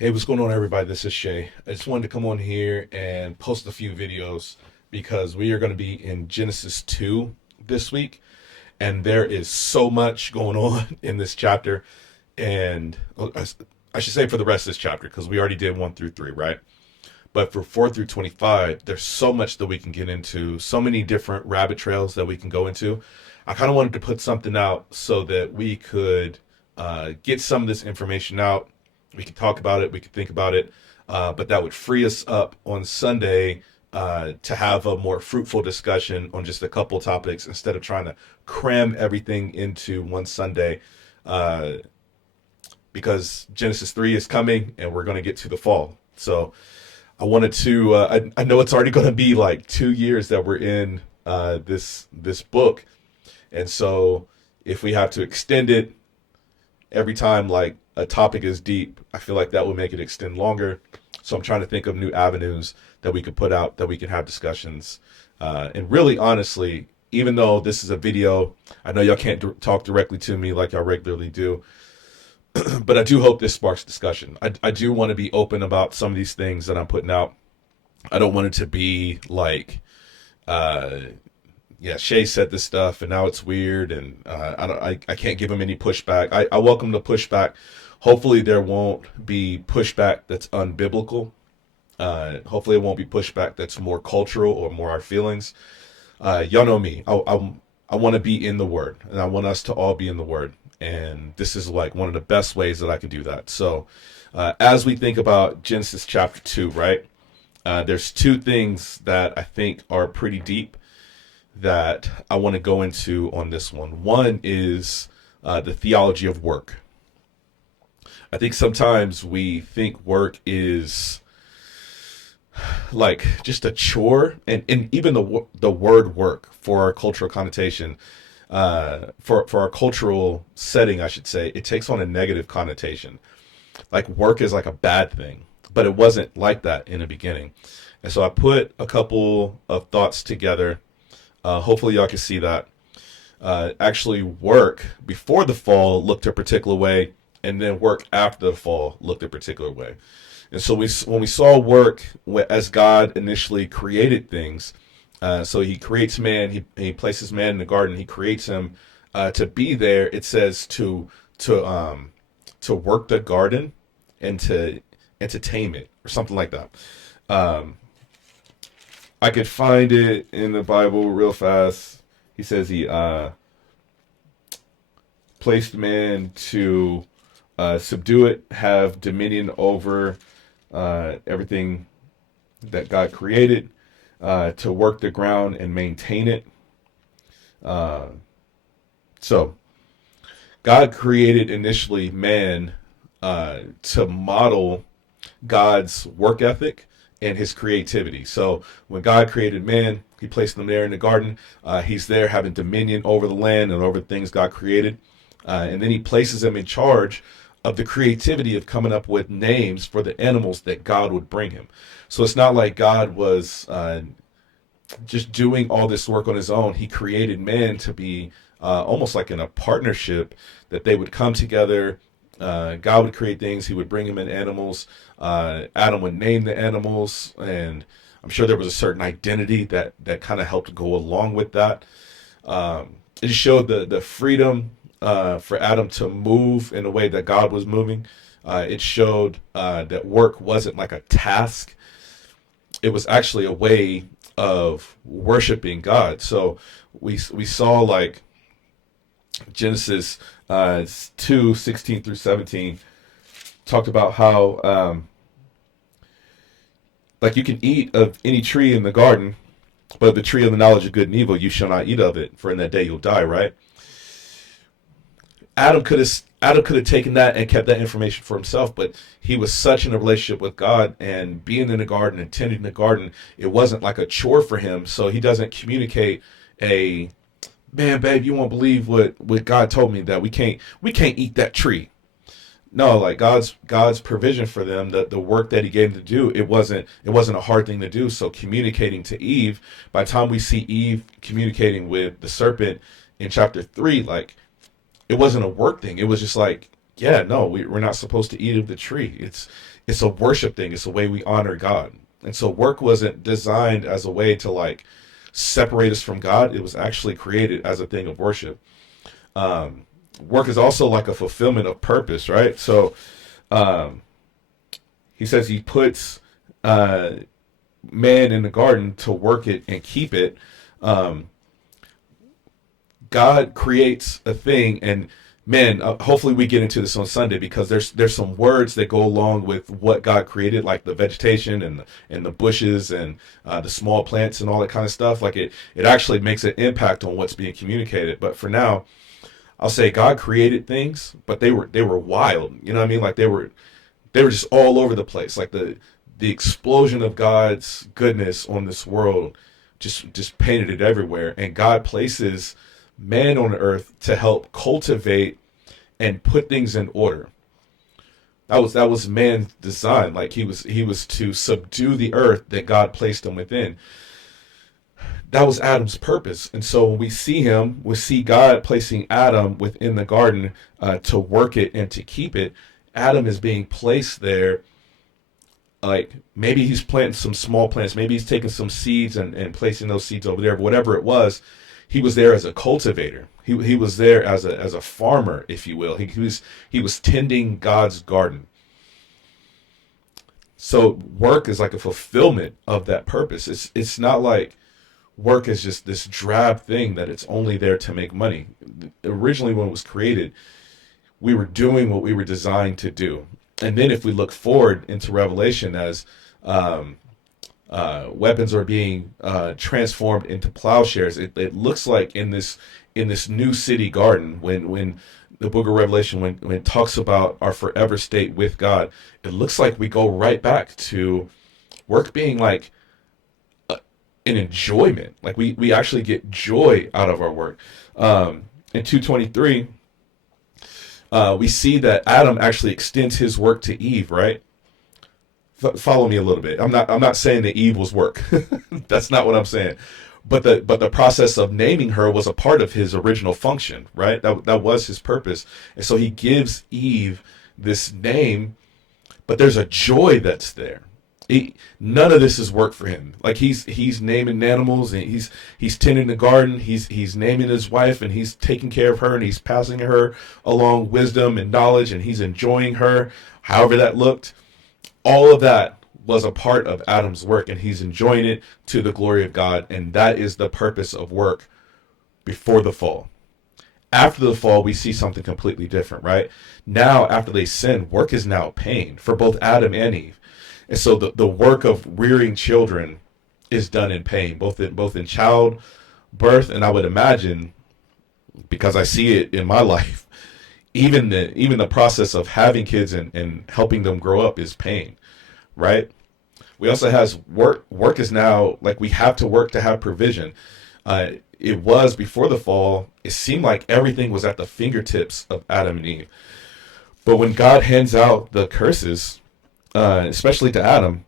Hey, what's going on, everybody? This is Shay. I just wanted to come on here and post a few videos because we are going to be in Genesis 2 this week, and there is so much going on in this chapter. And I should say for the rest of this chapter because we already did 1 through 3, right? But for 4 through 25, there's so much that we can get into, so many different rabbit trails that we can go into. I kind of wanted to put something out so that we could get some of this information out. We could talk about it, we could think about it, but that would free us up on Sunday to have a more fruitful discussion on just a couple topics instead of trying to cram everything into one Sunday. Uh, because Genesis 3 is coming and we're going to get to the fall. So I wanted to. I know it's already going to be like 2 years that we're in this book, and so if we have to extend it every time like a topic is deep, I feel like that would make it extend longer. So I'm trying to think of new avenues that we could put out that we can have discussions. And really, honestly, even though this is a video, I know y'all can't talk directly to me like y'all regularly do, but I do hope this sparks discussion. I do want to be open about some of these things that I'm putting out. I don't want it to be like, uh, yeah, Shay said this stuff and now it's weird, and I can't give him any pushback. I welcome the pushback. Hopefully, there won't be pushback that's unbiblical. Hopefully, it won't be pushback that's more cultural or more our feelings. Y'all know me. I want to be in the Word, and I want us to all be in the Word. And this is like one of the best ways that I can do that. So, as we think about Genesis chapter 2, right? There's two things that I think are pretty deep that I want to go into on this one. One is the theology of work. I think sometimes we think work is like just a chore, and even the word work for our cultural connotation, for our cultural setting, I should say, it takes on a negative connotation. Like work is like a bad thing, but it wasn't like that in the beginning. And so I put a couple of thoughts together. Hopefully, y'all can see that. Actually, work before the fall looked a particular way, and then work after the fall looked a particular way. And so when we saw work as God initially created things, so He creates man, he places man in the garden, He creates him to be there. It says to work the garden and to tame it or something like that. Um, I could find it in the Bible real fast. He says He placed man to subdue it, have dominion over everything that God created, to work the ground and maintain it. Uh, so, God created initially man to model God's work ethic and his creativity. So, when God created man, He placed him there in the garden. He's there having dominion over the land and over the things God created. And then He places him in charge of the creativity of coming up with names for the animals that God would bring him. So it's not like God was just doing all this work on His own. He created man to be almost like in a partnership, that they would come together. God would create things. He would bring him in animals. Adam would name the animals, and I'm sure there was a certain identity that kind of helped go along with that. It showed the freedom for Adam to move in a way that God was moving. It showed that work wasn't like a task; it was actually a way of worshiping God. So we saw like Genesis 2:16 through 17 talked about how like you can eat of any tree in the garden, but the tree of the knowledge of good and evil you shall not eat of it, for in that day you'll die. Right? Adam could have taken that and kept that information for himself, but he was such in a relationship with God and being in the garden and tending the garden, it wasn't like a chore for him. So he doesn't communicate a man, babe, you won't believe what God told me that we can't eat that tree. No, like God's provision for them, the work that He gave them to do, it wasn't a hard thing to do. So communicating to Eve, by the time we see Eve communicating with the serpent in chapter 3, like it wasn't a work thing. It was just like yeah, no, we're not supposed to eat of the tree. It's a worship thing. It's a way we honor God. And so work wasn't designed as a way to like separate us from God. It was actually created as a thing of worship. Work is also like a fulfillment of purpose, right? So um, he says he puts uh, man in the garden to work it and keep it. Um, God creates a thing, and man, hopefully we get into this on Sunday because there's some words that go along with what God created, like the vegetation and the bushes and the small plants and all that kind of stuff. Like it actually makes an impact on what's being communicated. But for now, I'll say God created things, but they were wild. You know what I mean? Like they were just all over the place. Like the explosion of God's goodness on this world just painted it everywhere. And God places man on earth to help cultivate and put things in order. That was man's design. Like he was to subdue the earth that God placed him within. That was Adam's purpose. And so when we see God placing Adam within the garden to work it and to keep it. Adam is being placed there. Like maybe he's planting some small plants, maybe he's taking some seeds and placing those seeds over there, but whatever it was, he was there as a cultivator. He was there as a farmer, if you will. He was tending God's garden. So work is like a fulfillment of that purpose. It's not like work is just this drab thing that it's only there to make money. Originally, when it was created, we were doing what we were designed to do. And then if we look forward into Revelation as um, weapons are being transformed into plowshares, it looks like in this new city garden when the book of Revelation when it talks about our forever state with God, it looks like we go right back to work being like an enjoyment. Like we actually get joy out of our work. In 223, we see that Adam actually extends his work to Eve, right? Follow me a little bit. I'm not saying that Eve was work. That's not what I'm saying. But the process of naming her was a part of his original function, right? That was his purpose. And so he gives Eve this name, but there's a joy that's there. None of this is work for him. Like he's naming animals and he's tending the garden. He's naming his wife and he's taking care of her and he's passing her along wisdom and knowledge and he's enjoying her, however that looked. All of that was a part of Adam's work and he's enjoying it to the glory of God. And that is the purpose of work before the fall. After the fall, we see something completely different, right? Now, after they sin, work is now pain for both Adam and Eve. And so the work of rearing children is done in pain, both in child birth, and I would imagine, because I see it in my life, even the process of having kids and helping them grow up is pain, right? We also has work. Work is now like we have to work to have provision. It was before the fall. It seemed like everything was at the fingertips of Adam and Eve. But when God hands out the curses, especially to Adam,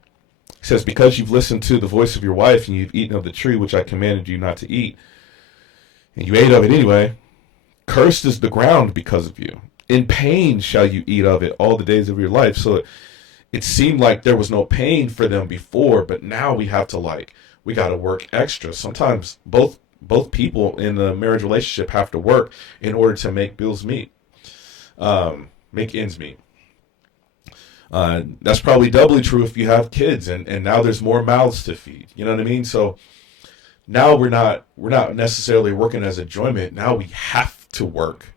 he says, because you've listened to the voice of your wife and you've eaten of the tree which I commanded you not to eat, and you ate of it anyway, cursed is the ground because of you. In pain shall you eat of it all the days of your life. So it seemed like there was no pain for them before, but now we got to work extra. Sometimes both people in the marriage relationship have to work in order to make bills meet, make ends meet. That's probably doubly true if you have kids and now there's more mouths to feed. You know what I mean? So now we're not necessarily working as enjoyment. Now we have to work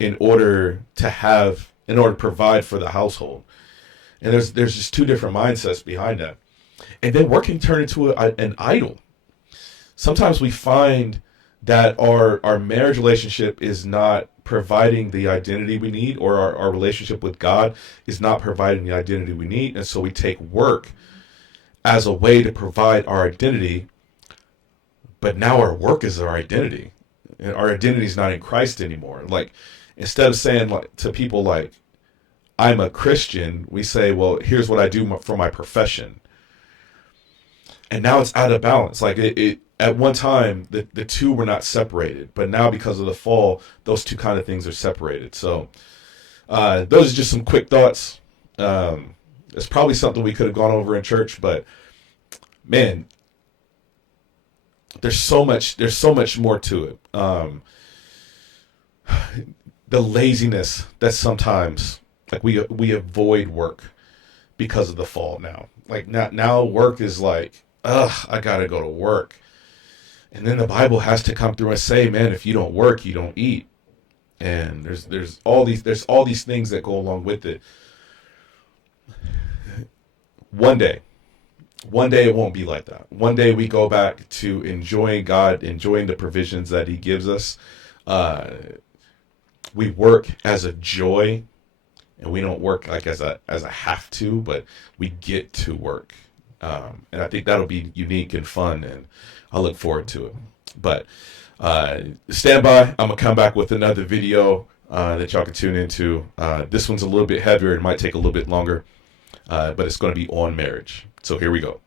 in order to provide for the household. And there's just two different mindsets behind that. And then work can turn into an idol. Sometimes we find that our marriage relationship is not providing the identity we need, or our relationship with God is not providing the identity we need. And so we take work as a way to provide our identity, but now our work is our identity. And our identity is not in Christ anymore. Like, instead of saying like to people like, I'm a Christian, we say, well, here's what I do for my profession. And now it's out of balance. Like it at one time, the two were not separated, but now because of the fall, those two kind of things are separated. So Those are just some quick thoughts. It's probably something we could have gone over in church, but man, there's so much more to it. The laziness that sometimes, like, we avoid work because of the fall now. Like, now work is like, ugh, I gotta go to work. And then the Bible has to come through and say, man, if you don't work, you don't eat. And there's all these things that go along with it. One day it won't be like that. One day we go back to enjoying God, enjoying the provisions that He gives us. We work as a joy, and we don't work like as a have to, but we get to work. And I think that'll be unique and fun, and I look forward to it. But stand by. I'm gonna come back with another video that y'all can tune into. This one's a little bit heavier. It might take a little bit longer, but it's going to be on marriage. So here we go.